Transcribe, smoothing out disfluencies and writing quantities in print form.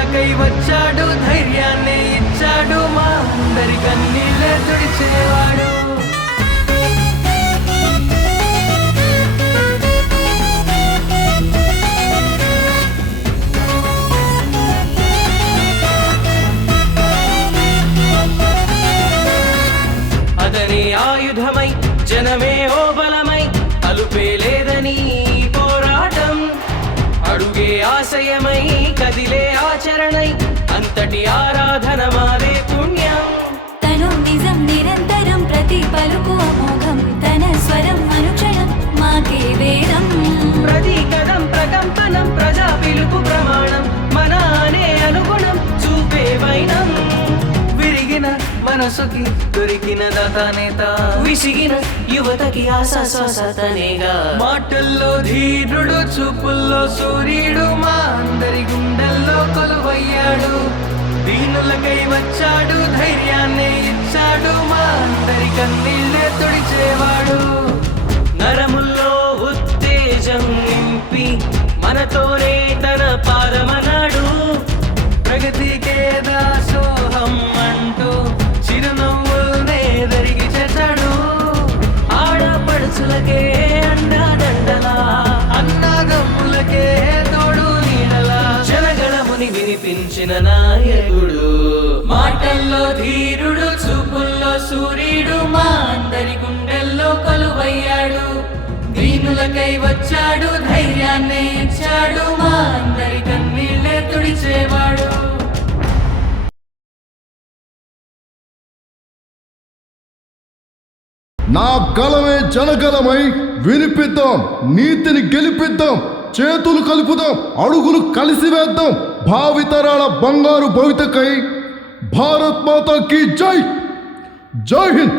దీనులకై వచ్చాడు, ధైర్యాన్ని ఇచ్చాడు, మా అందరి కన్నీళ్ళే తుడిచేవాడు. అతని ఆయుధమై జనమే ఓ బలమై, అలుపే లేదని పోరాటం, అడుగే ఆశయమై కదిలే ఆచరణై, అంతటి ఆరాధన మారే పుణ్యం. తను నిజం నిరంతరం, ప్రతి పలుకు అమోఘం, తన స్వరం అనుక్షణం మాకే వేదం. ప్రతి కదం ప్రకంపనం, ప్రజా పిలుపు ప్రమాణం, మన అనే అనుగుణం చూపే వైనం. విరిగిన మనసుకి దొరికిన దాతానేత, విసిగిన యువతకి ఆశా శ్వాసతనేగా. మాటల్లో ధీరుడు, చూపుల్లో సూర్యుడు, మా అందరి గుండెల్లో కొలువయ్యాడు. దీనులకై వచ్చాడు, ధైర్యాన్ని ఇచ్చాడు, మా అందరి కన్నీళ్ళే తుడిచేవాడు. నరముల్లో ఉత్తేజం నింపి మనతోనే తన పాదమనాడు. ప్రగతికే దాసోహం అంటూ చిరునవ్వుల్నే దరిగి చేశాడు. ఆడపడుచులకే అండదండలా, అన్నదమ్ములకే తోడు నీడలా, జనగళముని వినిపించిన నాయకుడు. మాటల్లో ధీరుడు, చూపుల్లో సూర్యుడు, మా అందరి గుండెల్లో కొలువయ్యాడు. దీనులకై వచ్చాడు, ధైర్యాన్ని ఇచ్చాడు, మా అందరి కన్నీళ్ళే తుడిచేవాడు. నా గలమే జనగలమై వినిపిద్దాం, నీతిని గెలిపిద్దాం, చేతులు కలుపుదాం, అడుగులు కలిసి వేద్దాం. భావితరాల బంగారు భవితకై భారత్ మాతా కీ జై. జై హింద్.